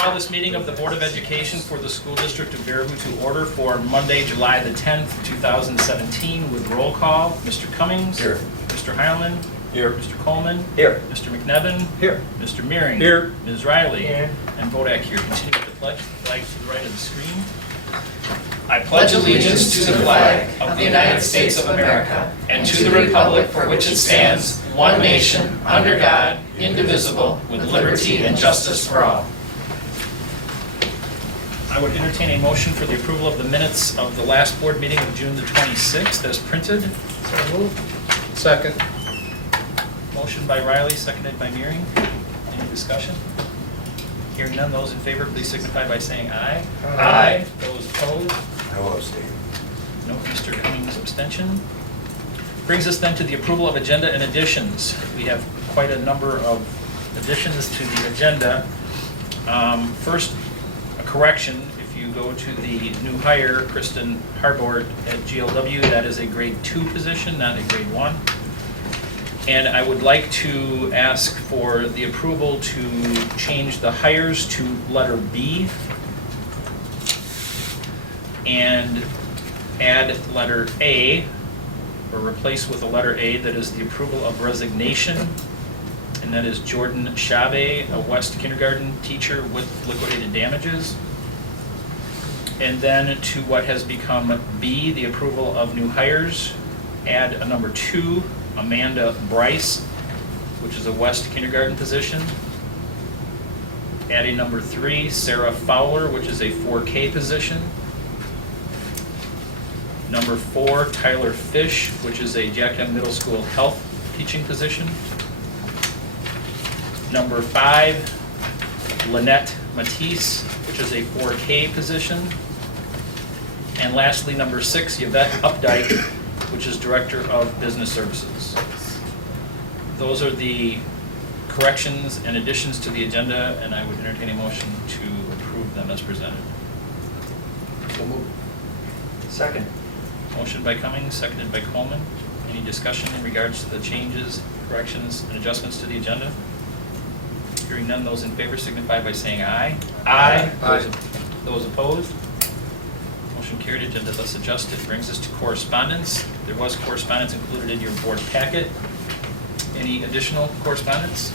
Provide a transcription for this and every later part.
call this meeting of the Board of Education for the School District of Baraboo to order for Monday, July the 10th, 2017 with roll call. Mr. Cummings. Here. Mr. Heilman. Here. Mr. Coleman. Here. Mr. McNevin. Here. Mr. Meering. Here. Ms. Riley. Here. And Bodak here. Continue with the pledge. Flag to the right of the screen. I pledge allegiance to the flag of the United States of America and to the republic for which it stands, one nation, under God, indivisible, with liberty and justice for all. I would entertain a motion for the approval of the minutes of the last board meeting of June the 26th as printed. So moved. Second. Motion by Riley, seconded by Meering. Any discussion? Hearing none, those in favor, please signify by saying aye. Aye. Those opposed? I will abstain. No, Mr. Cummings abstention. Brings us then to the approval of agenda and additions. We have quite a number of additions to the agenda. First, a correction. If you go to the new hire, Kristen Harbord at GLW, that is a grade 2 position, not a grade 1. And I would like to ask for the approval to change the hires to letter B and add letter A, or replace with a letter A, that is the approval of resignation, and that is Jordan Chavez, a West kindergarten teacher with liquidated damages. And then to what has become B, the approval of new hires, add a number 2, Amanda Bryce, which is a West kindergarten position. Add a number 3, Sarah Fowler, which is a 4K position. Number 4, Tyler Fish, which is a Jacktown Middle School health teaching position. Number 5, Lynette Matisse, which is a 4K position. And lastly, number 6, Yvette Updike, which is Director of Business Services. Those are the corrections and additions to the agenda, and I would entertain a motion to approve them as presented. So moved. Second. Motion by Cummings, seconded by Coleman. Any discussion in regards to the changes, corrections, and adjustments to the agenda? Hearing none, those in favor signify by saying aye. Aye. Aye. Those opposed? Motion carried, agenda thus adjusted. Brings us to correspondence. There was correspondence included in your board packet. Any additional correspondence?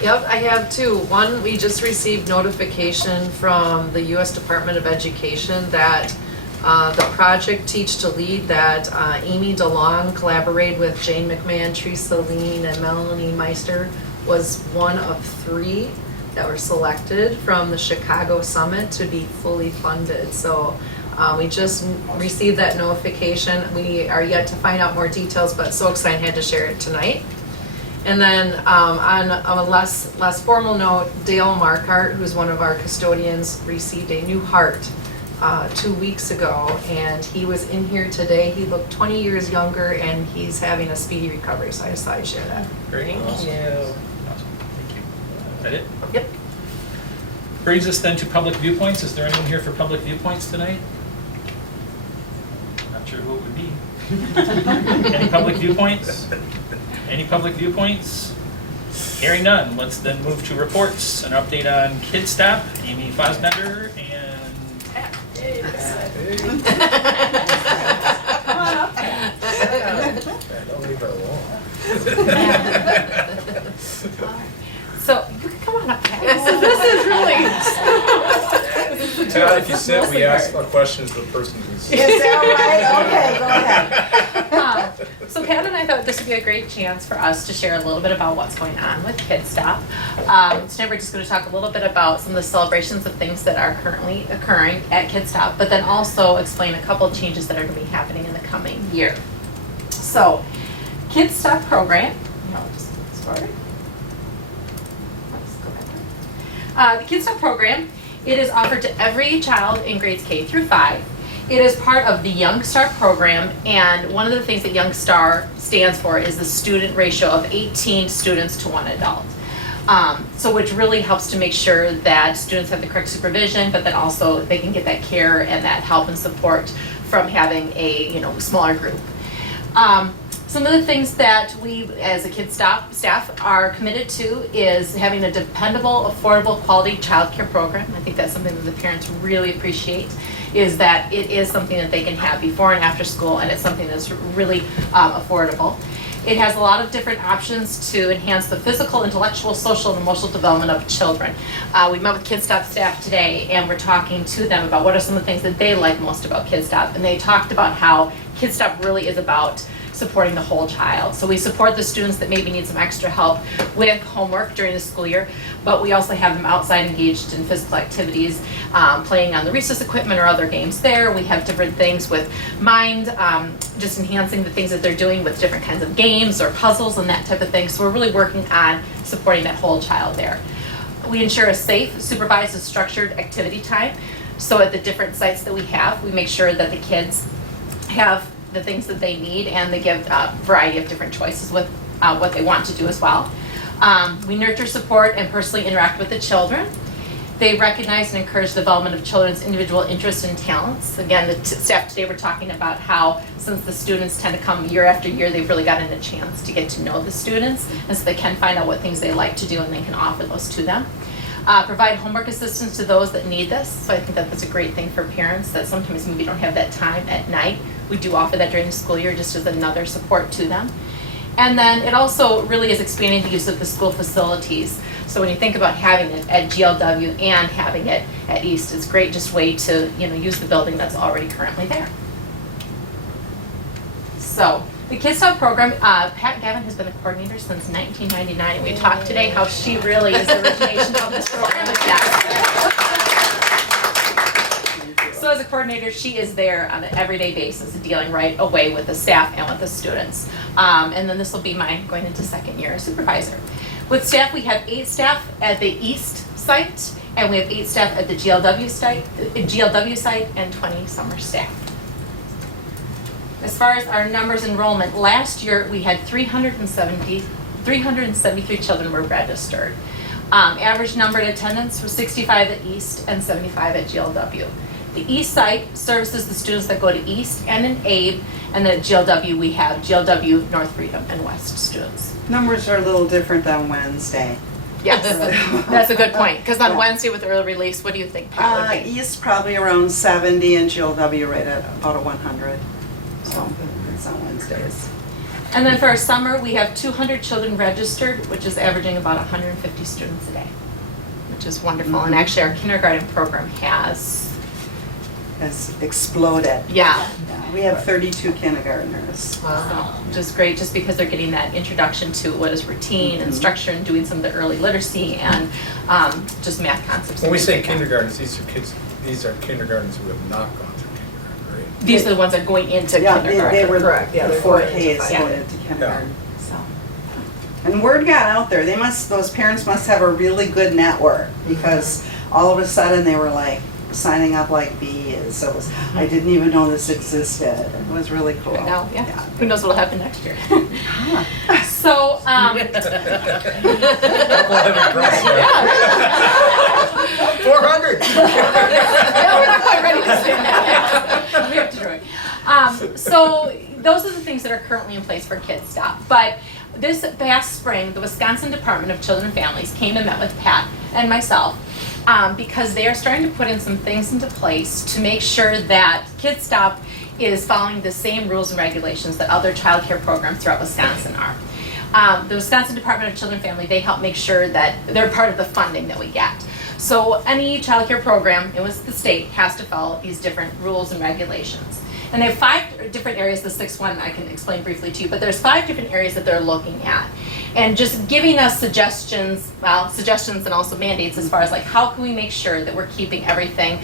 Yep, I have 2. One, we just received notification from the U.S. Department of Education that the project Teach to Lead that Amy DeLong collaborated with Jane McMahon, Teresa Lean, and Melanie Meister was one of 3 that were selected from the Chicago Summit to be fully funded. So we just received that notification. We are yet to find out more details, but so excited I had to share it tonight. And then on a less formal note, Dale Markart, who's one of our custodians, received a new heart 2 weeks ago, and he was in here today. He looked 20 years younger, and he's having a speedy recovery, so I just thought I'd share that. Great. Thank Awesome. you. Awesome. Thank you. Is that it? Yep. Brings us then to public viewpoints. Is there anyone here for public viewpoints tonight? Not sure who it would be. Any public viewpoints? Any public viewpoints? Hearing none, let's then move to reports. An update on Kid Stop, Amy Fosbender and Pat. Come on up, Pat. Don't leave her alone. So, you can come on up, Pat. So this is really. Todd, if you sit, we ask questions of the person who's. Is that right? Okay, go ahead. So Pat and I thought this would be a great chance for us to share a little bit about what's going on with Kid Stop. Today we're just going to talk a little bit about some of the celebrations of things that are currently occurring at Kid Stop, but then also explain a couple of changes that are going to be happening in the coming year. So, Kid Stop program. Sorry. Let's go back there. The Kid Stop program. It is offered to every child in grades K through 5. It is part of the Young Star program, and one of the things that Young Star stands for is the student ratio of 18 students to 1 adult. So which really helps to make sure that students have the correct supervision, but then also they can get that care and that help and support from having a smaller group. Some of the things that we, as a Kids staff, are committed to is having a dependable, affordable, quality childcare program. I think that's something that the parents really appreciate, is that it is something that they can have before and after school, and it's something that's really affordable. It has a lot of different options to enhance the physical, intellectual, social, and emotional development of children. We met with Kids staff today, and we're talking to them about what are some of the things that they like most about Kids and they talked about how Kids really is about supporting the whole child. So we support the students that maybe need some extra help with homework during the school year, but we also have them outside engaged in physical activities, playing on the recess equipment or other games there. We have different things with mind, just enhancing the things that they're doing with different kinds of games or puzzles and that type of thing. So we're really working on supporting that whole child there. We ensure a safe, supervised, and structured activity time. So at the different sites that we have, we make sure that the kids have the things that they need, and they give a variety of different choices with what they want to do as well. We nurture, support, and personally interact with the children. They recognize and encourage the development of children's individual interests and talents. Again, the staff today were talking about how since the students tend to come year after year, they've really gotten a chance to get to know the students, and so they can find out what things they like to do, and they can offer those to them. Provide homework assistance to those that need this. So I think that that's a great thing for parents, that sometimes maybe don't have that time at night. We do offer that during the school year just as another support to them. And then it also really is expanding the use of the school facilities. So when you think about having it at GLW and having it at East, it's a great just way to use the building that's already currently there. So the Kids Talk program, Pat Gavin has been a coordinator since 1999. We talked today how she really is the origination of this program. So as a coordinator, she is there on an everyday basis, dealing right away with the staff and with the students. And then this will be my going into second year as supervisor. With staff, we have 8 staff at the East site, and we have 8 staff at the GLW site, and 20 summer staff. As far as our numbers enrollment, last year we had 373 children were registered. Average number in attendance was 65 at East and 75 at GLW. The East site services the students that go to East and in Abe, and then at GLW we have GLW, North Freedom, and West students. Numbers are a little different on Wednesday. Yes, that's a good point, because on Wednesday with early release, what do you think, Pat, would be? East probably around 70 and GLW right at about 100. So it's on Wednesdays. And then for our summer, we have 200 children registered, which is averaging about 150 students a day, which is wonderful. And actually our kindergarten program has exploded. Yeah. We have 32 kindergartners. Wow. Which is great, just because they're getting that introduction to what is routine and structure, and doing some of the early literacy and just math concepts. When we say like that. kindergartens, these are kindergartens who have not gone through kindergarten, right? These are the ones that are going into Yeah, kindergarten. they were Correct, yeah, the they're 4 going into Ks five. going into kindergarten. So, And word got out there. Those parents must have a really good network, because all of a sudden they were like signing up like bees. So I didn't even know this existed. It was really cool. right now, yeah. Who knows what'll happen next year? So, Couple hundred girls there. 400! No, we're not quite ready to say that yet. We have to do it. So those are the things that are currently in place for Kids Stop. But this past spring, the Wisconsin Department of Children and Families came and met with Pat and myself, because they are starting to put in some things into place to make sure that Kids Stop is following the same rules and regulations that other child care programs throughout Wisconsin are. The Wisconsin Department of Children and Family, they help make sure that they're part of the funding that we get. So any child care program, it was the state, has to follow these different rules and regulations. And they have 5 different areas. The 6th one I can explain briefly to you, but there's 5 different areas that they're looking at. And just giving us suggestions and also mandates as far as like how can we make sure that we're keeping everything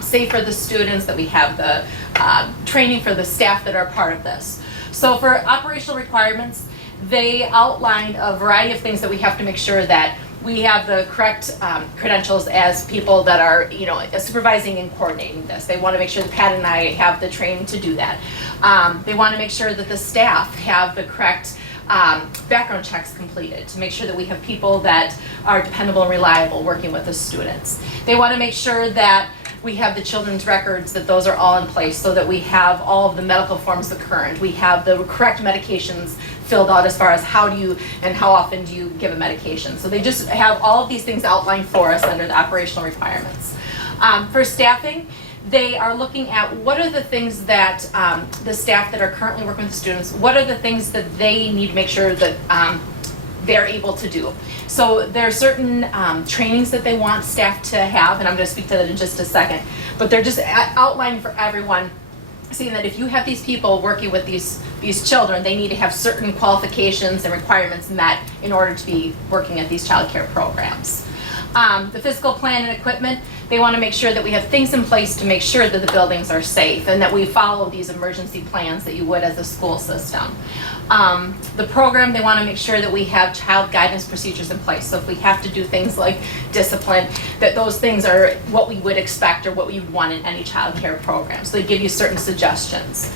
safe for the students, that we have the training for the staff that are part of this. So for operational requirements, they outlined a variety of things that we have to make sure that we have the correct credentials as people that are, supervising and coordinating this. They want to make sure that Pat and I have the training to do that. They want to make sure that the staff have the correct background checks completed to make sure that we have people that are dependable and reliable working with the students. They want to make sure that We have the children's records, that those are all in place so that we have all of the medical forms current. We have the correct medications filled out as far as how do you and how often do you give a medication. So they just have all of these things outlined for us under the operational requirements. For staffing, they are looking at what are the things that the staff that are currently working with the students, what are the things that they need to make sure that they're able to do. So there are certain trainings that they want staff to have, and I'm going to speak to that in just a second, but they're just outlining for everyone, saying that if you have these people working with these children, they need to have certain qualifications and requirements met in order to be working at these child care programs. The physical plan and equipment, they want to make sure that we have things in place to make sure that the buildings are safe and that we follow these emergency plans that you would as a school system. The program, they want to make sure that we have child guidance procedures in place. So if we have to do things like discipline, that those things are what we would expect or what we would want in any child care program. So they give you certain suggestions.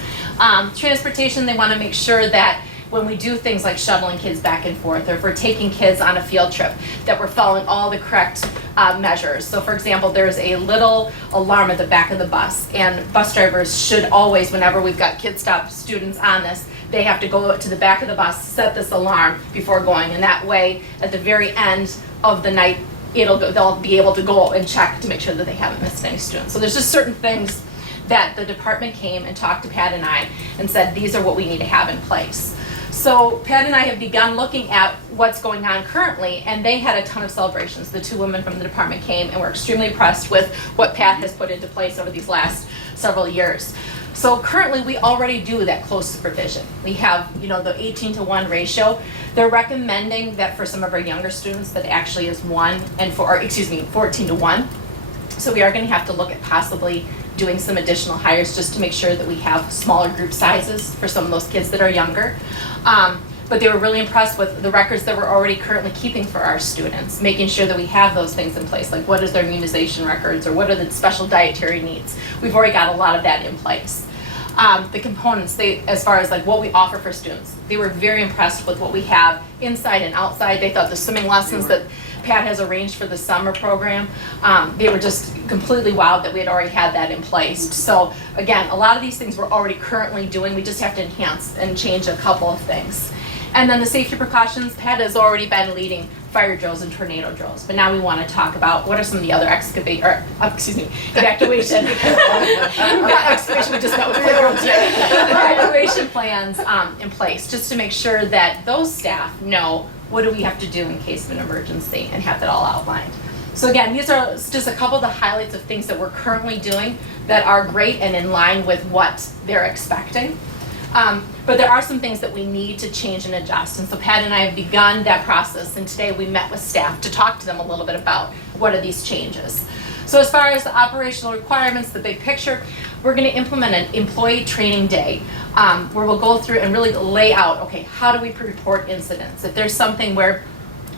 Transportation, they want to make sure that when we do things like shuttling kids back and forth, or if we're taking kids on a field trip, that we're following all the correct measures. So for example, there's a little alarm at the back of the bus, and bus drivers should always, whenever we've got Kid Stop students on this, they have to go to the back of the bus, set this alarm before going, and that way, at the very end of the night, they'll be able to go and check to make sure that they haven't missed any students. So there's just certain things that the department came and talked to Pat and I and said, these are what we need to have in place. So Pat and I have begun looking at what's going on currently, and they had a ton of celebrations. The two women from the department came and were extremely impressed with what Pat has put into place over these last several years. So currently we already do that close supervision. We have, the 18-to-1 ratio. They're recommending that for some of our younger students that actually is 14-to-1. So we are going to have to look at possibly doing some additional hires just to make sure that we have smaller group sizes for some of those kids that are younger. But they were really impressed with the records that we're already currently keeping for our students, making sure that we have those things in place, like what is their immunization records or what are the special dietary needs. We've already got a lot of that in place. The components, as far as like what we offer for students, they were very impressed with what we have inside and outside. They thought the swimming lessons that Pat has arranged for the summer program, they were just completely wowed that we had already had that in place. So again, a lot of these things we're already currently doing, we just have to enhance and change a couple of things. And then the safety precautions, Pat has already been leading fire drills and tornado drills, but now we want to talk about what are some of the other evacuation. Not excavation, we just met with playgrounds here. Evacuation plans in place, just to make sure that those staff know what do we have to do in case of an emergency and have that all outlined. So again, these are just a couple of the highlights of things that we're currently doing that are great and in line with what they're expecting. But there are some things that we need to change and adjust. And so Pat and I have begun that process, and today we met with staff to talk to them a little bit about what are these changes. So as far as the operational requirements, the big picture, we're going to implement an employee training day where we'll go through and really lay out, okay, how do we report incidents? If there's something where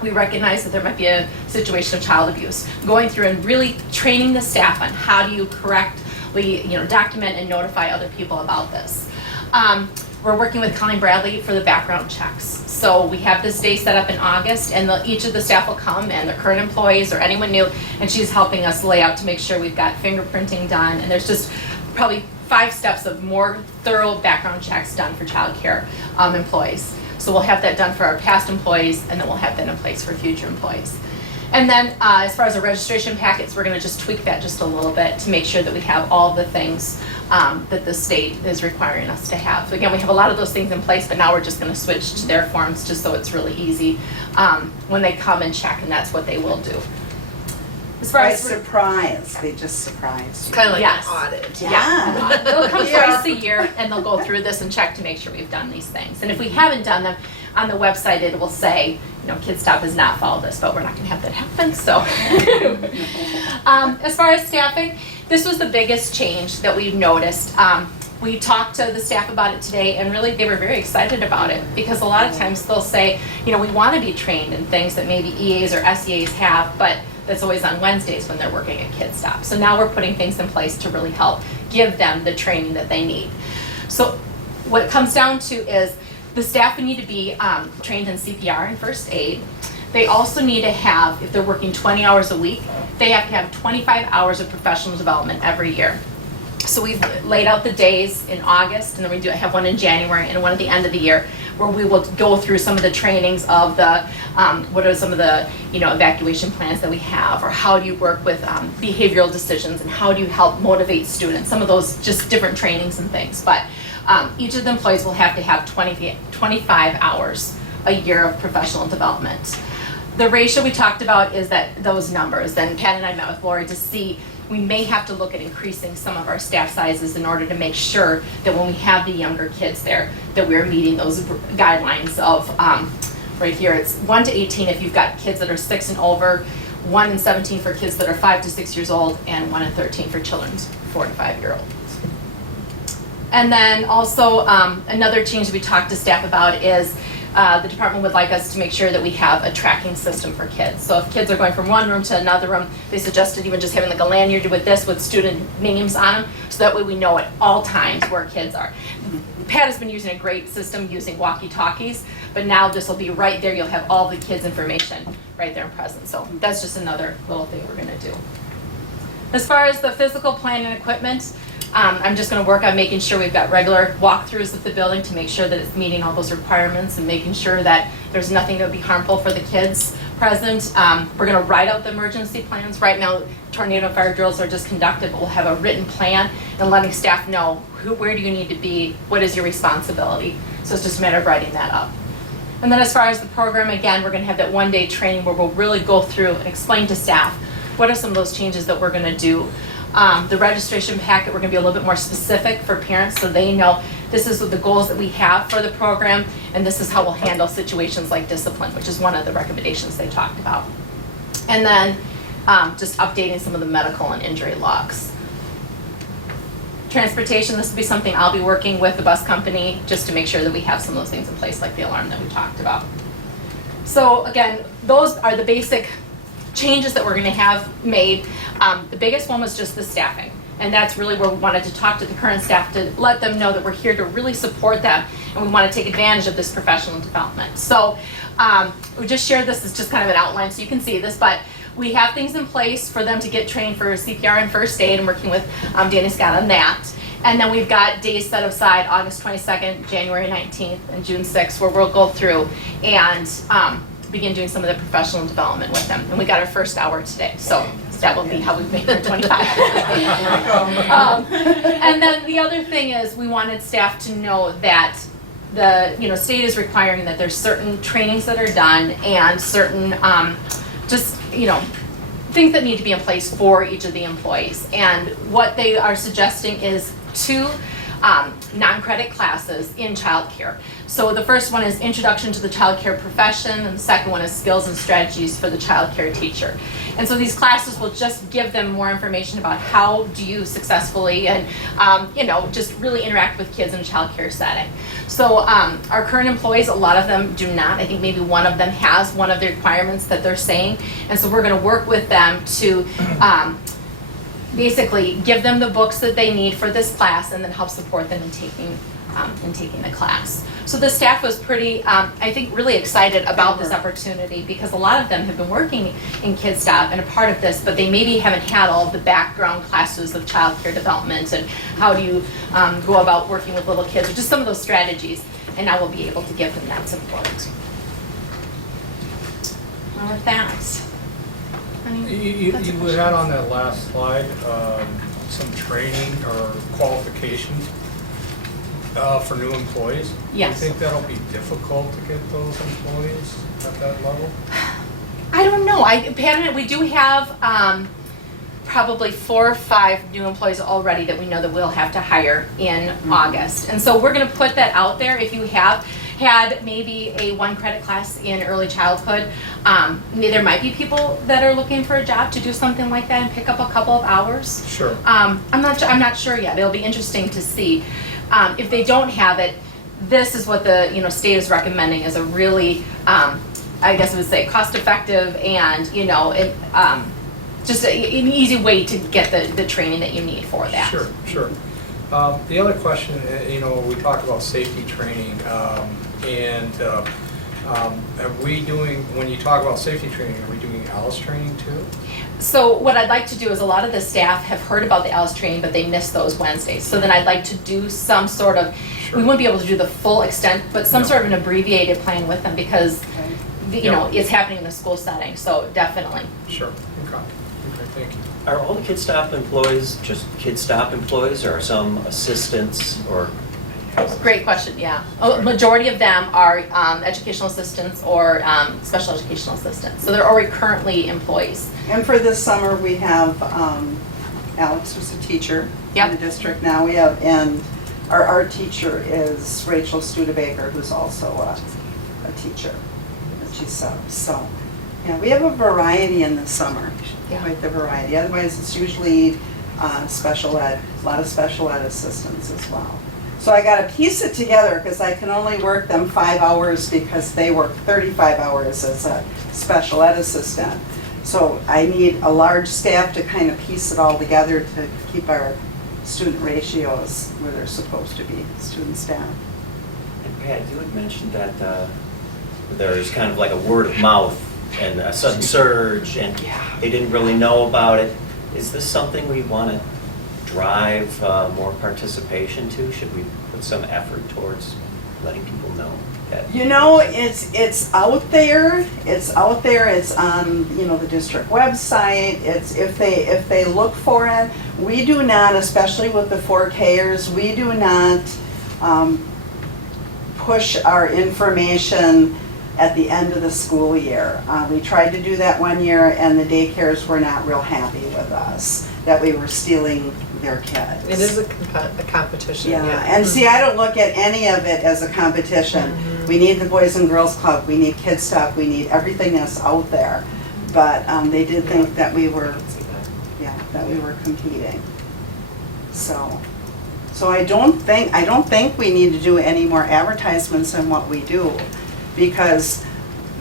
we recognize that there might be a situation of child abuse, going through and really training the staff on how do you correctly, document and notify other people about this. We're working with Colleen Bradley for the background checks. So we have this day set up in August, and each of the staff will come, and the current employees or anyone new, and she's helping us lay out to make sure we've got fingerprinting done, and there's just probably 5 steps of more thorough background checks done for child care employees. So we'll have that done for our past employees, and then we'll have that in place for future employees. And then as far as the registration packets, we're going to just tweak that just a little bit to make sure that we have all the things that the state is requiring us to have. So again, we have a lot of those things in place, but now we're just going to switch to their forms just so it's really easy when they come and check, and that's what they will do. As far as surprise, they just surprised you. Kind of like Yes. an audit. Yeah. They'll come twice a year and they'll go through this and check to make sure we've done these things. And if we haven't done them, on the website it will say, Kid Stop has not followed this, but we're not going to have that happen. So, as far as staffing, this was the biggest change that we've noticed. We talked to the staff about it today, and really they were very excited about it because a lot of times they'll say, we want to be trained in things that maybe EAs or SEAs have, but that's always on Wednesdays when they're working at Kid Stop. So now we're putting things in place to really help give them the training that they need. So what it comes down to is the staff would need to be trained in CPR and first aid. They also need to have, if they're working 20 hours a week, they have to have 25 hours of professional development every year. So we've laid out the days in August, and then we have one in January and one at the end of the year, where we will go through some of the trainings of the, what are some of the, evacuation plans that we have, or how do you work with behavioral decisions, and how do you help motivate students, some of those just different trainings and things. But each of the employees will have to have 25 hours a year of professional development. The ratio we talked about is that those numbers, and Pat and I met with Lori to see, we may have to look at increasing some of our staff sizes in order to make sure that when we have the younger kids there, that we're meeting those guidelines of, right here, it's 1 to 18 if you've got kids that are 6 and over, 1 and 17 for kids that are 5 to 6 years old, and 1 and 13 for children 4 to 5 year olds. And then also, another change that we talked to staff about is the department would like us to make sure that we have a tracking system for kids. So if kids are going from one room to another room, they suggested even just having like a lanyard with this with student names on them, so that way we know at all times where kids are. Pat has been using a great system using walkie-talkies, but now this will be right there. You'll have all the kids' information right there and present. So that's just another little thing we're gonna do. As far as the physical plan and equipment, I'm just gonna work on making sure we've got regular walkthroughs of the building to make sure that it's meeting all those requirements and making sure that there's nothing that would be harmful for the kids present. We're gonna write out the emergency plans. Right now, tornado fire drills are just conducted, but we'll have a written plan and letting staff know where do you need to be, what is your responsibility. So it's just a matter of writing that up. And then as far as the program, again, we're gonna have that one-day training where we'll really go through and explain to staff what are some of those changes that we're gonna do. The registration packet, we're gonna be a little bit more specific for parents so they know this is the goals that we have for the program, and this is how we'll handle situations like discipline, which is one of the recommendations they talked about. And then just updating some of the medical and injury logs. Transportation, this will be something I'll be working with the bus company just to make sure that we have some of those things in place, like the alarm that we talked about. So again, those are the basic changes that we're gonna have made. The biggest one was just the staffing. And that's really where we wanted to talk to the current staff to let them know that we're here to really support them and we want to take advantage of this professional development. So we just shared this as just kind of an outline so you can see this, but we have things in place for them to get trained for CPR and first aid and working with Danny Scott on that. And then we've got days set aside, August 22nd, January 19th, and June 6th, where we'll go through and begin doing some of the professional development with them. And we got our first hour today, so that will be how we make our 25. And then the other thing is we wanted staff to know that the state is requiring that there's certain trainings that are done and certain things that need to be in place for each of the employees. And what they are suggesting is 2 non-credit classes in childcare. So the first one is Introduction to the Childcare Profession, and the second one is Skills and Strategies for the Childcare Teacher. And so these classes will just give them more information about how do you successfully and just really interact with kids in a childcare setting. So our current employees, a lot of them do not. I think maybe one of them has one of the requirements that they're saying, and so we're going to work with them to basically give them the books that they need for this class and then help support them in taking the class. So the staff was pretty, I think, really excited about this opportunity because a lot of them have been working in KidStop and a part of this, but they maybe haven't had all of the background classes of childcare development and how do you go about working with little kids or just some of those strategies, and now we'll be able to give them that support. And with that, You had on that last slide some training or qualifications for new employees. Yes. Do you think that'll be difficult to get those employees at that level? I don't know. Pat, we do have probably 4 or 5 new employees already that we know that we'll have to hire in August. And so we're going to put that out there. If you have had maybe a 1 credit class in early childhood, there might be people that are looking for a job to do something like that and pick up a couple of hours. Sure. I'm not sure yet. It'll be interesting to see. If they don't have it, this is what the state is recommending as a really, I guess I would say, cost-effective and just an easy way to get the training that you need for that. Sure. The other question, we talk about safety training, and Are we doing, when you talk about safety training, are we doing ALICE training too? So what I'd like to do is a lot of the staff have heard about the ALICE training, but they miss those Wednesdays. So then I'd like to do some sort of, Sure. we wouldn't be able to do the full extent, but some No. sort of an abbreviated plan with them because, you know, Yeah. it's happening in the school setting, so definitely. Sure, okay, thank you. Are all the Kid Stop employees just Kid Stop employees, or are some assistants, or? Great question, yeah. A majority of them are educational assistants or special educational assistants. So they're already currently employees. And for this summer, we have, Alex was a teacher in Yep. the district now. We have, and our art teacher is Rachel Studebaker, who's also a teacher. And she's so, yeah, we have a variety in the summer, Yeah. quite the variety. Otherwise, it's usually special ed, a lot of special ed assistants as well. So I gotta piece it together because I can only work them 5 hours because they work 35 hours as a special ed assistant. So I need a large staff to kind of piece it all together to keep our student ratios where they're supposed to be, student staff. And Pat, you had mentioned that there's kind of like a word of mouth and a sudden surge, and they didn't really know about it. Is this something we want to drive more participation to? Should we put some effort towards letting people know that? You know, it's out there, it's on, you know, the district website, it's, if they look for it, we do not, especially with the 4Kers, we do not push our information at the end of the school year. We tried to do that one year and the daycares were not real happy with us, that we were stealing their kids. It is a competition, yeah. Yeah, and see, I don't look at any of it as a competition. We need the Boys and Girls Club, we need Kid Stuff, we need everything that's out there. But they did think that we were, that we were competing. So I don't think we need to do any more advertisements than what we do. Because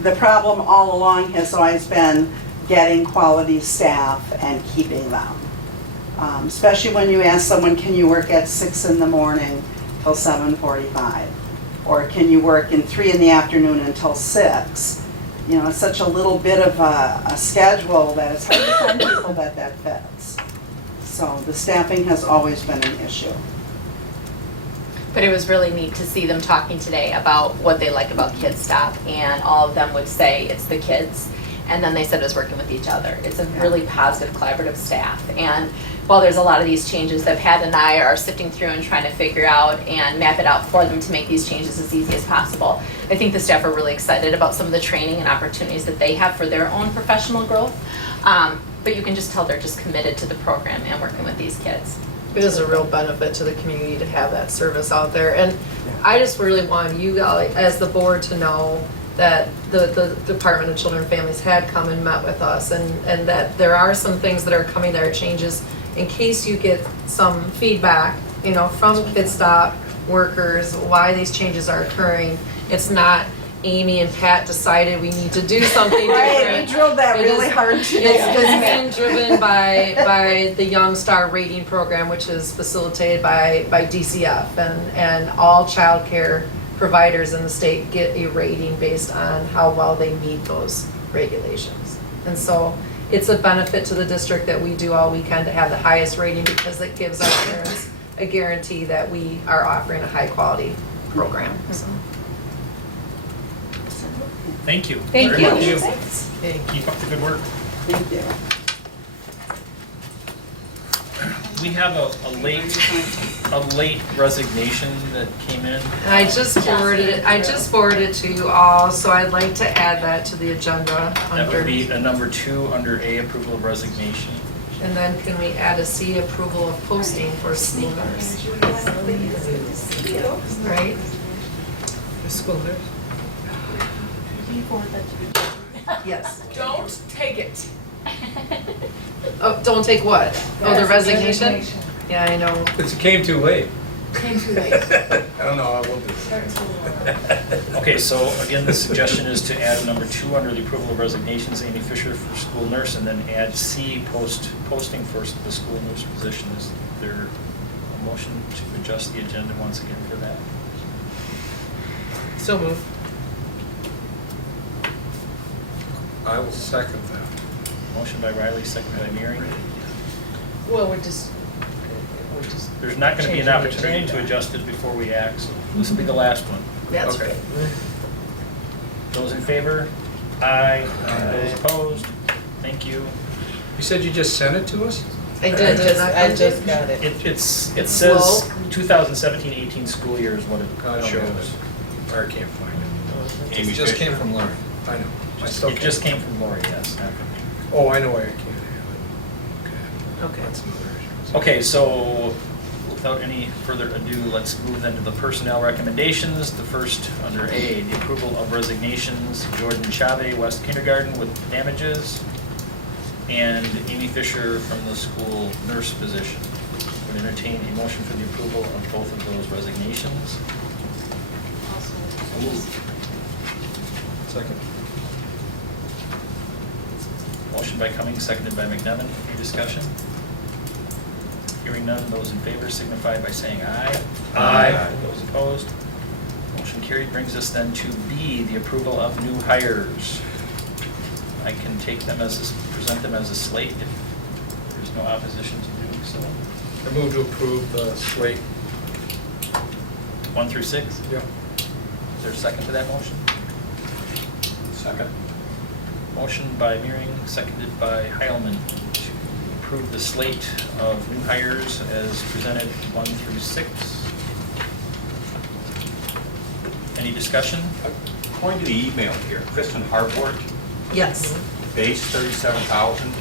the problem all along has always been getting quality staff and keeping them. Especially when you ask someone, can you work at 6 in the morning till 7:45? Or can you work in 3 in the afternoon until 6? You know, it's such a little bit of a schedule that it's hard to find people that fits. So the staffing has always been an issue. But it was really neat to see them talking today about what they like about Kid Stop, and all of them would say it's the kids, and then they said it was working with each other. It's a really positive, collaborative staff, and while there's a lot of these changes that Pat and I are sifting through and trying to figure out and map it out for them to make these changes as easy as possible, I think the staff are really excited about some of the training and opportunities that they have for their own professional growth. But you can just tell they're just committed to the program and working with these kids. It is a real benefit to the community to have that service out there. And I just really want you guys, as the board, to know that the Department of Children and Families had come and met with us, and that there are some things that are coming that are changes. In case you get some feedback, you know, from Kid Stop workers, why these changes are occurring. It's not Amy and Pat decided we need to do something different. Right, we drilled that It really is- hard today. It's being driven by the Young Star Rating Program, which is facilitated by DCF, and all childcare providers in the state get a rating based on how well they meet those regulations. And so it's a benefit to the district that we do all we can to have the highest rating, because it gives our parents a guarantee that we are offering a high quality program. So, Thank you. Thank very you. much. Keep up the good work. Thank you. We have a late resignation that came in. And I just forwarded it to you all, so I'd like to add that to the agenda That under. would be a number 2 under A, approval of resignation. And then can we add a C, approval of posting for school nurse? Right? The school nurse? Yes. Don't take it. Oh, don't take what? Oh, the resignation? Yeah, I know. It came too late. Came too late. I don't know, I will do. Okay, so again, the suggestion is to add number 2 under the approval of resignations, Amy Fisher for school nurse, and then add C, posting for the school nurse position. Is there a motion to adjust the agenda once again for that? So move. I will second that. Motion by Riley, seconded by Meering. Well, we're just. There's not going to be an Changing the opportunity to agenda. adjust it before we act, so this will be the last one. That's Okay. right. Those in favor? Aye. Aye. Those opposed? Thank you. You said you just sent it to us? I did, did I? I just got it. It says Well- 2017-18 school year is what I it don't have shows. it. Or I can't find it. Amy It just Fisher. came from Lauren. I know. I still It just can't- came from Lori, yes. Oh, I know why I can't have it. Okay. That's another issue. Okay, so without any further ado, let's move then to the personnel recommendations. The first, under A, the approval of resignations, Jordan Chavez, West Kindergarten with damages, and Amy Fisher from the school nurse position. Would entertain a motion for the approval of both of those resignations. Second. Motion by Cummings, seconded by McNevin. Any discussion? Hearing none, those in favor signify by saying aye. Aye. Those opposed? Motion carried. Brings us then to B, the approval of new hires. I can take them present them as a slate if there's no opposition to doing so. I move to approve the slate. 1 through 6? Yep. Is there a second to that motion? Second. Motion by Meering, seconded by Heilman to approve the slate of new hires as presented 1 through 6. Any discussion? According to the email here, Kristen Hartward, Yes. base 37,000,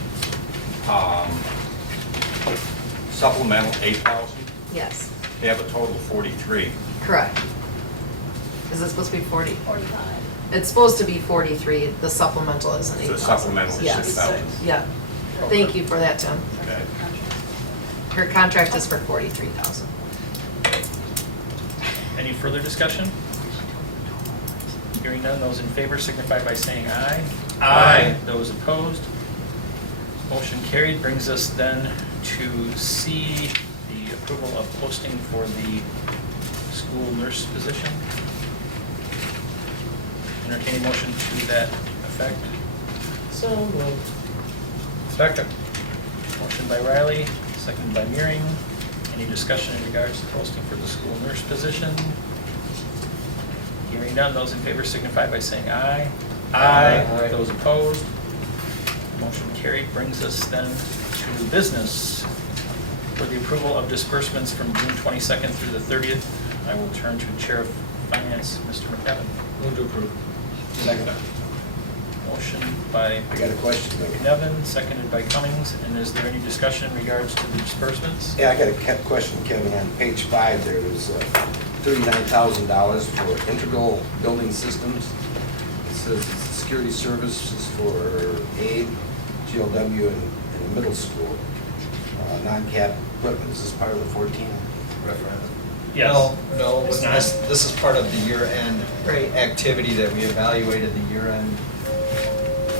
supplemental 8,000. Yes, They have a total of 43. correct. Is it supposed to be 40? 45. It's supposed to be 43, the supplemental is an So 8,000. the supplemental is Yes. 6,000. Yeah. Thank you for that, Tim. Okay. Her contract is for 43,000. Any further discussion? Hearing none, those in favor signify by saying aye. Aye. Those opposed? Motion carried. Brings us then to C, the approval of posting for the school nurse position. Entertain a motion to that effect. So moved. Second. Motion by Riley, seconded by Meering. Any discussion in regards to posting for the school nurse position? Hearing none, those in favor signify by saying aye. Aye. Those opposed? Motion carried. Brings us then to business. For the approval of disbursements from June 22nd through the 30th, I will turn to Chair of Finance, Mr. McKevin. Move to approve. Second. Motion by I got a question though. McNevin, seconded by Cummings. And is there any discussion in regards to the disbursements? Yeah, I got a question, Kevin, on page 5 there was $39,000 for integral building systems. It says it's security services for aid, GLW, and the middle school. Non-cap equipment, is this part of the 14 referendum? Yes. No, It's this is part of the year-end Right. activity that we evaluated the year-end.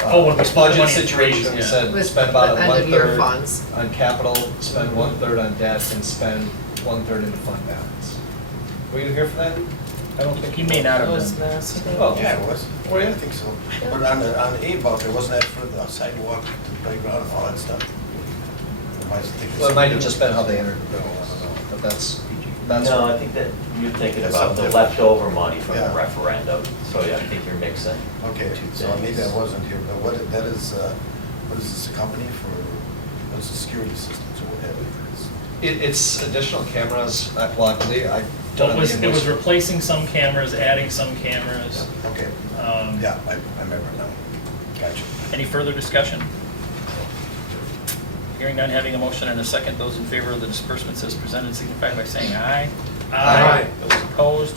Oh, when we spent Budget money in situation, threes, we yeah. said With spend about the end of year 1/3 funds. on capital, spend 1/3 on debt, and spend 1/3 into fund balance. Were you here for that? I don't think, he may not have That was been. last week. Oh. Yeah, it was. Were you? I think so. But on the aid voucher, wasn't that for the sidewalk, the playground, and all that stuff? Am I thinking Well, it might have something just been how they entered the bill, I don't know, but that's. No, I think that you're thinking That's about the something leftover money from the Yeah. referendum, so yeah, I think you're mixing. Okay, two so maybe I things. wasn't here, but what is this a company for, what's the security systems or whatever it is? It's additional cameras, well, I believe, I Well, don't it know. was, the it was invoice. replacing some cameras, adding some cameras. Okay, Yeah. I remember now. Gotcha. Any further discussion? Hearing none, having a motion and a second, those in favor of the disbursements as presented signify by saying aye. Aye. Those opposed?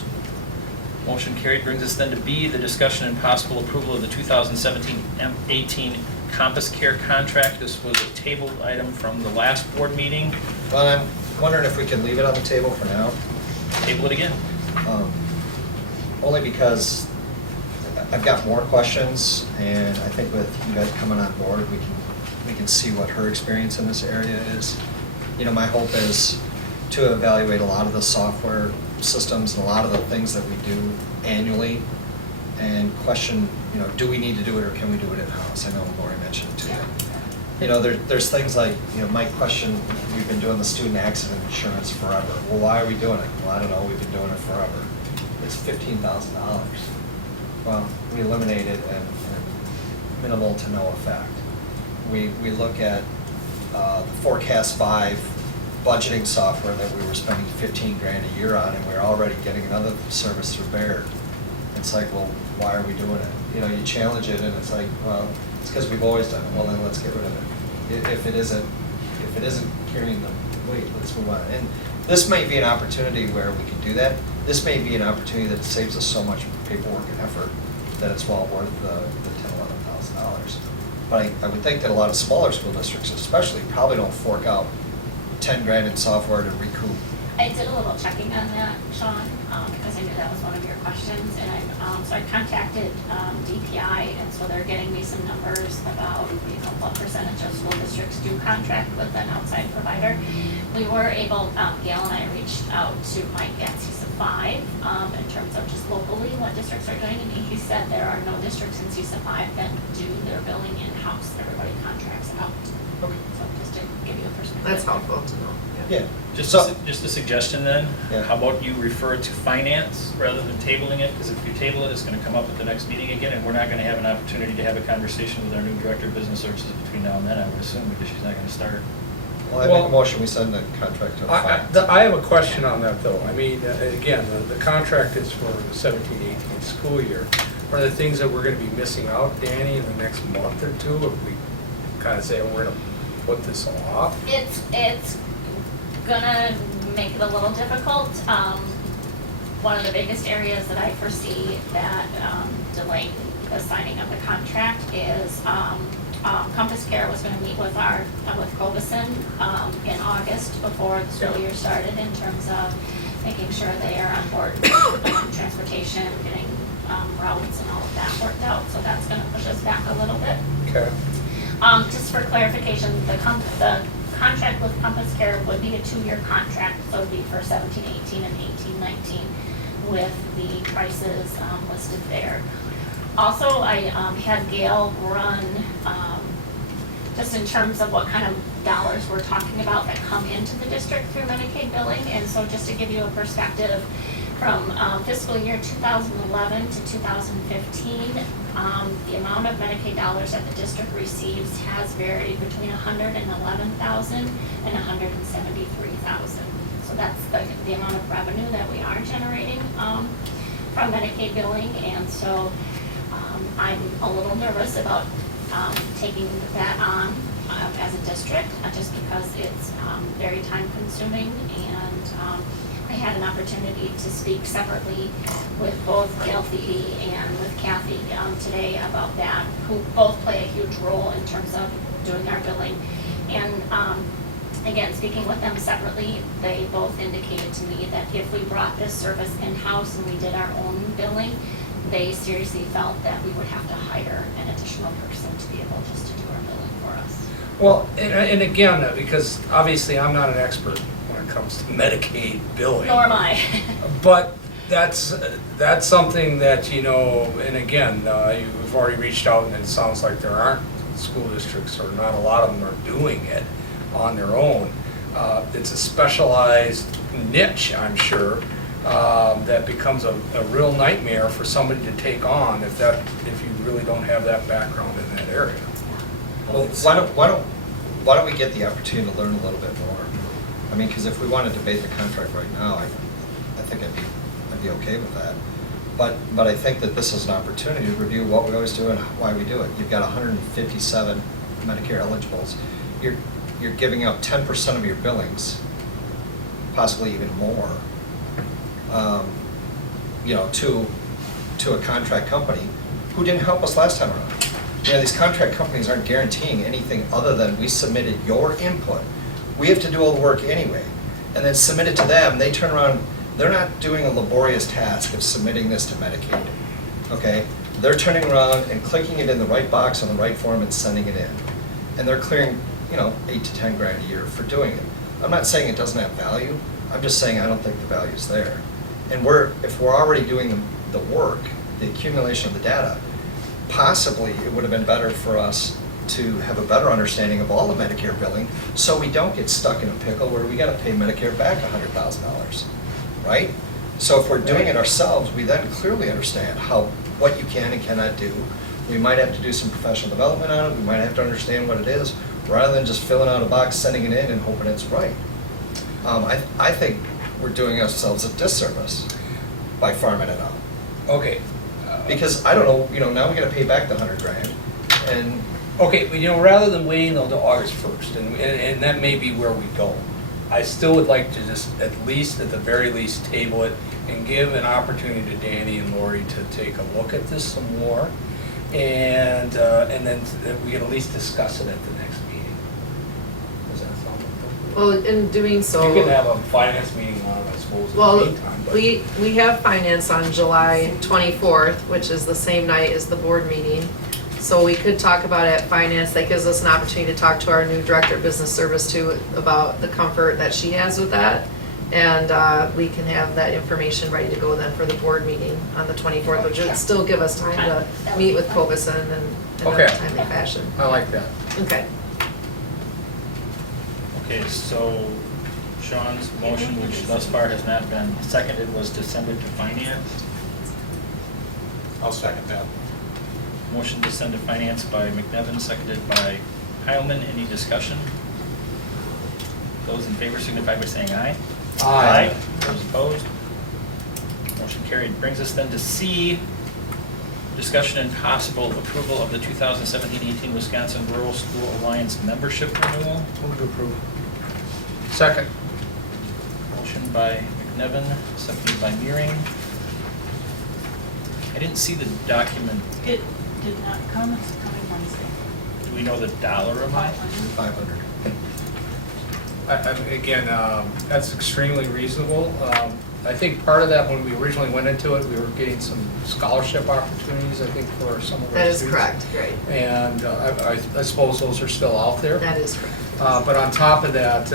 Motion carried. Brings us then to B, the discussion and possible approval of the 2017-18 Compass Care contract. This was a tabled item from the last board meeting. Well, I'm wondering if we can leave it on the table for now. Table it again. Only because I've got more questions, and I think with you guys coming on board, we can see what her experience in this area is. You know, my hope is to evaluate a lot of the software systems and a lot of the things that we do annually and question, do we need to do it or can we do it in-house? I know Lori mentioned it too. You know, there's things like, Mike questioned, we've been doing the student accident insurance forever. Well, why are we doing it? Well, I don't know, we've been doing it forever. It's $15,000. Well, we eliminated and minimal to no effect. We look at the Forecast 5 budgeting software that we were spending 15 grand a year on, and we're already getting another service through Baird. It's like, well, why are we doing it? You challenge it, and it's like, well, it's because we've always done it. Well, then let's get rid of it. If it isn't carrying the weight, let's move on. And this may be an opportunity where we can do that. This may be an opportunity that saves us so much paperwork and effort that it's well worth the $10,000, $11,000. But I would think that a lot of smaller school districts especially probably don't fork out 10 grand in software to recoup. I did a little checking on that, Sean, because I knew that was one of your questions, and so I contacted DPI, and so they're getting me some numbers about what percentage of school districts do contract with an outside provider. We were able, Gail and I reached out to Mike at CISA 5 in terms of just locally what districts are doing, and he said there are no districts in CISA 5 that do their billing in-house. Everybody contracts out. Okay. So just to give you a perspective. That's helpful to know. Yeah. Just So- just a suggestion then, Yeah. how about you refer it to finance rather than tabling it? Because if you table it, it's gonna come up at the next meeting again, and we're not gonna have an opportunity to have a conversation with our new Director of Business Services between now and then, I would assume, because she's not gonna start. Well, I make a motion, we send the contract to finance. I have a question on that though. I mean, again, the contract is for the 17-18 school year. Are there things that we're gonna be missing out, Danny, in the next month or two, if we kind of say, we're gonna put this off? It's gonna make it a little difficult. One of the biggest areas that I foresee that delaying the signing of the contract is Compass Care was gonna meet with with Covisan in August before the school year started in terms of making sure they are on board with transportation, getting routes and all of that worked out. So that's gonna push us back a little bit. Okay. Just for clarification, the contract with Compass Care would be a 2-year contract, so it would be for 17-18 and 18-19 with the prices listed there. Also, I had Gail run, just in terms of what kind of dollars we're talking about that come into the district through Medicaid billing, and so just to give you a perspective, from fiscal year 2011 to 2015, the amount of Medicaid dollars that the district receives has varied between $111,000 and $173,000. So that's the amount of revenue that we are generating from Medicaid billing, and so I'm a little nervous about taking that on as a district, just because it's very time consuming, and I had an opportunity to speak separately with both Gail Feedy and with Kathy today about that, who both play a huge role in terms of doing our billing. And again, speaking with them separately, they both indicated to me that if we brought this service in-house and we did our own billing, they seriously felt that we would have to hire an additional person to be able just to do our billing for us. Well, and again, because obviously I'm not an expert when it comes to Medicaid billing. Nor am I. But that's something that, and again, you've already reached out, and it sounds like there aren't school districts, or not a lot of them are doing it on their own. It's a specialized niche, I'm sure, that becomes a real nightmare for somebody to take on if you really don't have that background in that area. Well, why don't we get the opportunity to learn a little bit more? I mean, because if we want to debate the contract right now, I think I'd be okay with that. But I think that this is an opportunity to review what we always do and why we do it. You've got 157 Medicare eligibles. You're giving up 10% of your billings, possibly even more, to a contract company who didn't help us last time around. These contract companies aren't guaranteeing anything other than we submitted your input. We have to do all the work anyway, and then submit it to them. They turn around, they're not doing a laborious task of submitting this to Medicaid, okay? They're turning around and clicking it in the right box on the right form and sending it in. And they're clearing, 8 to 10 grand a year for doing it. I'm not saying it doesn't have value. I'm just saying I don't think the value's there. And if we're already doing the work, the accumulation of the data, possibly it would have been better for us to have a better understanding of all the Medicare billing, so we don't get stuck in a pickle where we gotta pay Medicare back $100,000, right? So if we're doing it ourselves, we then clearly understand what you can and cannot do. We might have to do some professional development on it, we might have to understand what it is, rather than just filling out a box, sending it in and hoping it's right. I think we're doing ourselves a disservice by farming it out. Okay. Because I don't know, now we gotta pay back the $100,000, and Okay, but rather than waiting until August 1st, and that may be where we go, I still would like to just, at the very least, table it and give an opportunity to Danny and Lori to take a look at this some more, and then we can at least discuss it at the next meeting. Does that sound appropriate? Well, in doing so. You can have a finance meeting on it, I suppose, in Well, the meantime, but. we have finance on July 24th, which is the same night as the board meeting. So we could talk about it at finance. That gives us an opportunity to talk to our new director of business service too about the comfort that she has with that. And we can have that information ready to go then for the board meeting on the 24th, which would still give us time to meet with Covisan in a Okay. timely fashion. I like that. Okay. Okay, so Sean's motion, which thus far has not been seconded, was to send it to finance. I'll second that. Motion to send to finance by McNevin, seconded by Heilman. Any discussion? Those in favor signify by saying aye. Aye. Those opposed? Motion carried. Brings us then to C, discussion and possible approval of the 2017-18 Wisconsin Rural School Alliance membership renewal. Move to approve. Second. Motion by McNevin, seconded by Meering. I didn't see the document. It did not come, it's coming Wednesday. Do we know the dollar amount? 500. Again, that's extremely reasonable. I think part of that, when we originally went into it, we were getting some scholarship opportunities, I think, for some of our That students. is correct, right. And I suppose those are still out there. That is correct. But on top of that,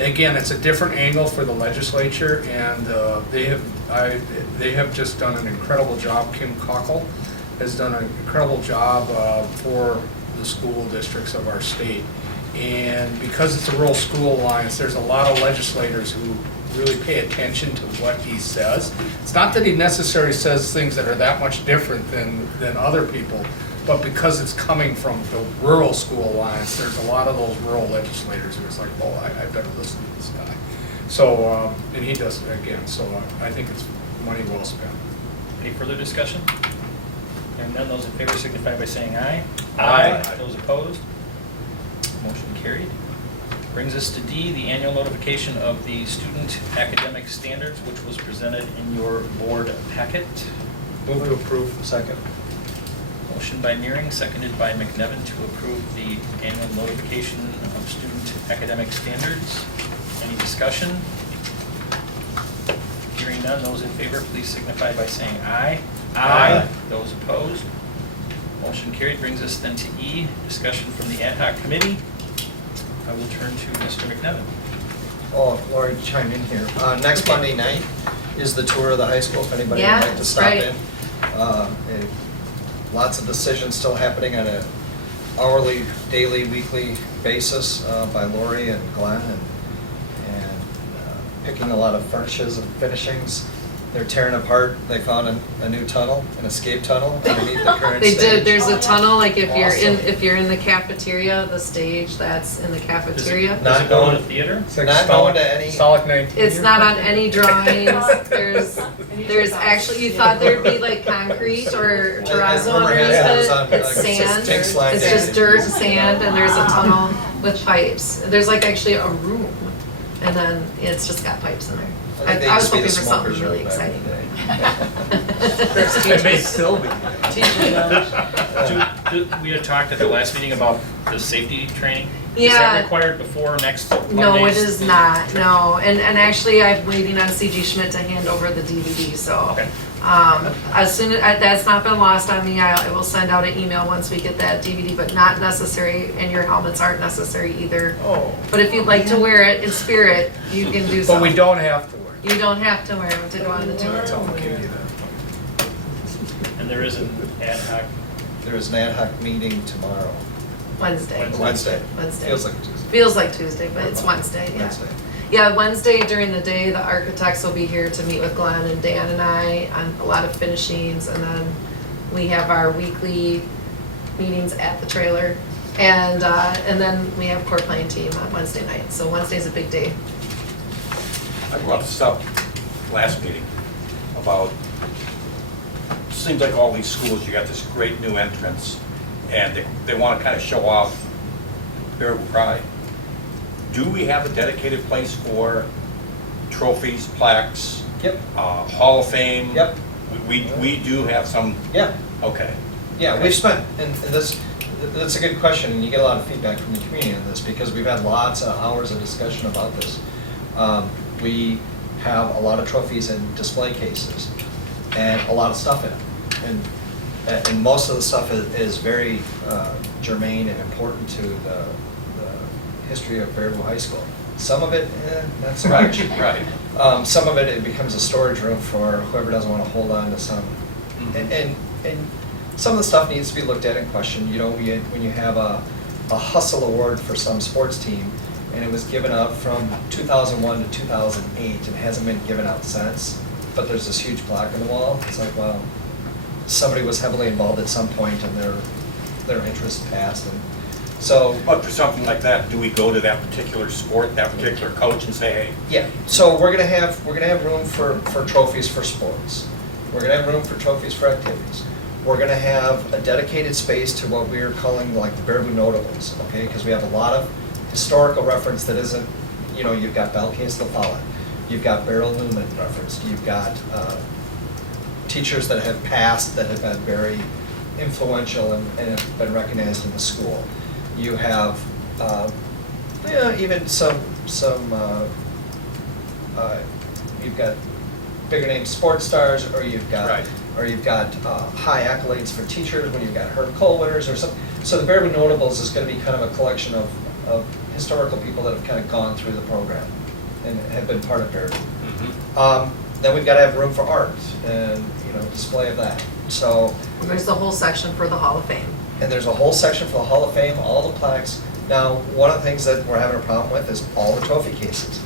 again, it's a different angle for the legislature, and they have just done an incredible job. Kim Cockle has done an incredible job for the school districts of our state. And because it's a rural school alliance, there's a lot of legislators who really pay attention to what he says. It's not that he necessarily says things that are that much different than other people, but because it's coming from the rural school alliance, there's a lot of those rural legislators who is like, oh, I better listen to this guy. So, and he does it again, so I think it's money well spent. Any further discussion? Hearing none, those in favor signify by saying aye. Aye. Those opposed? Motion carried. Brings us to D, the annual notification of the student academic standards, which was presented in your board packet. Move to approve. Second. Motion by Meering, seconded by McNevin to approve the annual notification of student academic standards. Any discussion? Hearing none, those in favor, please signify by saying aye. Aye. Those opposed? Motion carried. Brings us then to E, discussion from the ad hoc committee. I will turn to Mr. McNevin. Oh, Lori, chime in here. Next Monday night is the tour of the high school, if anybody would Yeah, like to stop right. in. Lots of decisions still happening on an hourly, daily, weekly basis by Lori and Glenn, and picking a lot of furnishes and finishings. They're tearing apart, they found a new tunnel, an escape tunnel underneath the current They stage. did, there's a tunnel, like if Awesome. you're in the cafeteria, the stage that's in the cafeteria. Not Does it go to going- the theater? It's like Not Stolic- going to any- Stolic 19. It's not on any drawings, there's actually, you thought there'd be like concrete or terrazzo Rumor has it underneath was on, it, it's like, sand. Six Flags It's just Day. dirt, sand, and there's a tunnel with pipes. There's like actually a room, and then it's just got pipes in there. I think they I was used to be hoping the for something smokers' really room back in exciting. the day. It may still be. We had talked at the last meeting about the safety training. Is Yeah. that required before next Monday's? No, it is not, no, and actually I'm waiting on CG Schmidt to hand over the DVD, so. Okay. As soon as, that's not been lost on me, I will send out an email once we get that DVD, but not necessary, and your helmets aren't necessary either. Oh. But if you'd like to wear it in spirit, you can do so. But we don't have to wear it. You don't have to wear them to go on the tour. Tell them Katie that. And there is an ad hoc, There is an ad hoc meeting tomorrow, Wednesday. Wednesday. Wednesday. Feels like Tuesday. Feels like Tuesday, but it's Wednesday, yeah. Wednesday. Yeah, Wednesday during the day, the architects will be here to meet with Glenn and Dan and I on a lot of finishings, and then we have our weekly meetings at the trailer. And then we have core playing team on Wednesday night, so Wednesday's a big day. I brought this up last meeting about, seems like all these schools, you got this great new entrance, and they want to kind of show off their pride. Do we have a dedicated place for trophies, plaques? Yep, Hall of Fame? Yep. We do have some, yeah, okay. yeah, we've spent, and that's a good question, and you get a lot of feedback from the community on this, because we've had lots of hours of discussion about this. We have a lot of trophies in display cases, and a lot of stuff in them. And most of the stuff is very germane and important to the history of Baraboo High School. Some of it, not so much. Right. Some of it, it becomes a storage room for whoever doesn't want to hold on to some. And some of the stuff needs to be looked at and questioned. You know, when you have a hustle award for some sports team, and it was given out from 2001 to 2008, and hasn't been given out since, but there's this huge plaque on the wall. It's like, well, somebody was heavily involved at some point, and their interest passed. And so, But for something like that, do we go to that particular sport, that particular coach and say, hey, yeah, so we're gonna have room for trophies for sports. We're gonna have room for trophies for activities. We're gonna have a dedicated space to what we're calling like the Baraboo Notables, okay? Because we have a lot of historical reference that isn't, you know, you've got Balcase LaFollette, you've got Beryl Newman referenced, you've got teachers that have passed that have been very influential and have been recognized in the school. You have, even some you've got bigger name sports stars, or you've got, Right. high accolades for teachers when you've got Herb Cole winners or something. So the Baraboo Notables is going to be kind of a collection of historical people that have kind of gone through the program and have been part of Baraboo. Then we've got to have room for art and, you know, display of that. So. There's the whole section for the Hall of Fame. And there's a whole section for the Hall of Fame, all the plaques. Now, one of the things that we're having a problem with is all the trophy cases.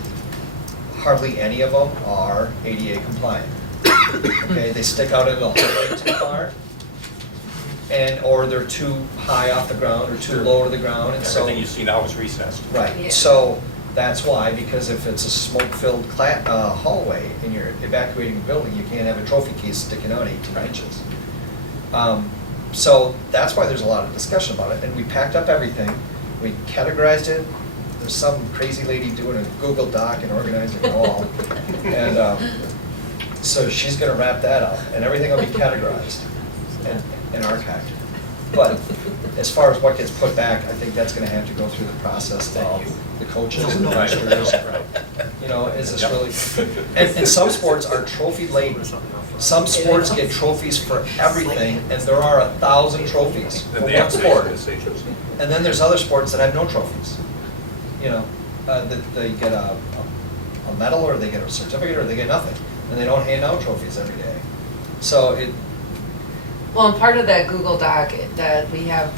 Hardly any of them are ADA compliant. Okay, they stick out in the hallway too far, or they're too high off the ground or too low to the ground, and so. everything you see now is recessed? Yeah. Right, so that's why, because if it's a smoke-filled hallway and you're evacuating the building, you can't have a trophy case sticking out 18 inches. So that's why there's a lot of discussion about it, and we packed up everything, we categorized it. There's some crazy lady doing a Google Doc and organizing it all. And so she's gonna wrap that up, and everything will be categorized and archived. But as far as what gets put back, I think that's gonna have to go through the process of the coaches and the administrators. You know, is this really, and some sports are trophy laden. Some sports get trophies for everything, and there are 1,000 trophies for one sport. And then there's other sports that have no trophies. You know, that they get a medal, or they get a certificate, or they get nothing, and they don't hand out trophies every day. So Well, and part of that Google Doc that we have,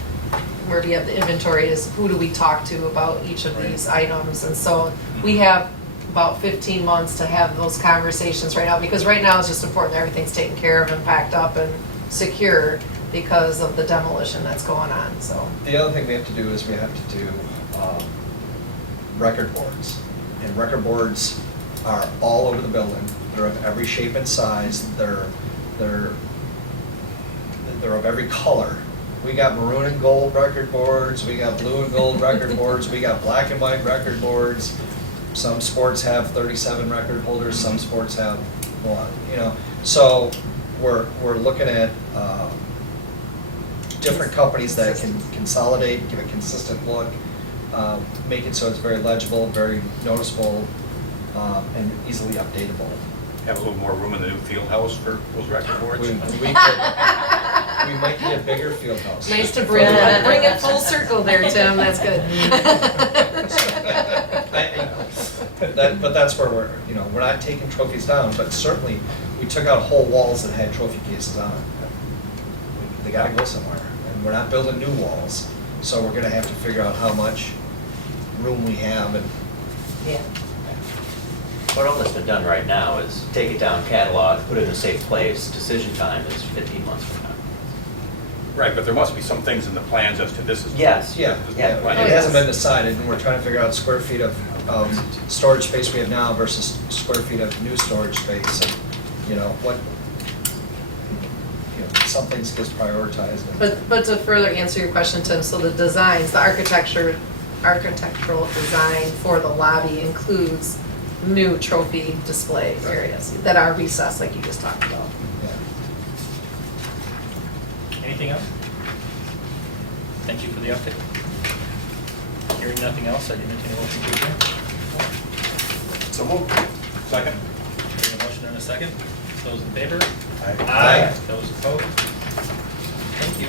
where we have the inventory, is who do we talk to about each of these items? And so we have about 15 months to have those conversations right now, because right now it's just important that everything's taken care of and packed up and secure because of the demolition that's going on, so. the other thing we have to do is we have to do record boards. And record boards are all over the building. They're of every shape and size. They're of every color. We got maroon and gold record boards, we got blue and gold record boards, we got black and white record boards. Some sports have 37 record holders, some sports have one, you know. So we're looking at different companies that can consolidate, give a consistent look, make it so it's very legible, very noticeable, and easily updatable. Have a little more room in the new field house for those record boards? We might need a bigger field house. Nice to bring it full circle there, Tim, that's good. but that's where we're, you know, we're not taking trophies down, but certainly, we took out whole walls that had trophy cases on it. They gotta go somewhere, and we're not building new walls, so we're gonna have to figure out how much room we have and. Yeah. What all that's been done right now is take it down, catalog, put it in a safe place, decision time is 15 months from now. Right, but there must be some things in the plans as to this is. Yes. Yeah, Yeah. it hasn't been decided, and we're trying to figure out square feet of storage space we have now versus square feet of new storage space, and, you know, what, you know, some things gets prioritized. and- But to further answer your question, Tim, so the designs, the architectural design for the lobby includes new trophy display areas that are recessed, like you just talked about. Yeah. Anything else? Thank you for the update. Hearing nothing else, I entertain a motion to adjourn. So moved. Second? Hearing a motion and a second. Those in favor? Aye. Aye. Those opposed? Thank you.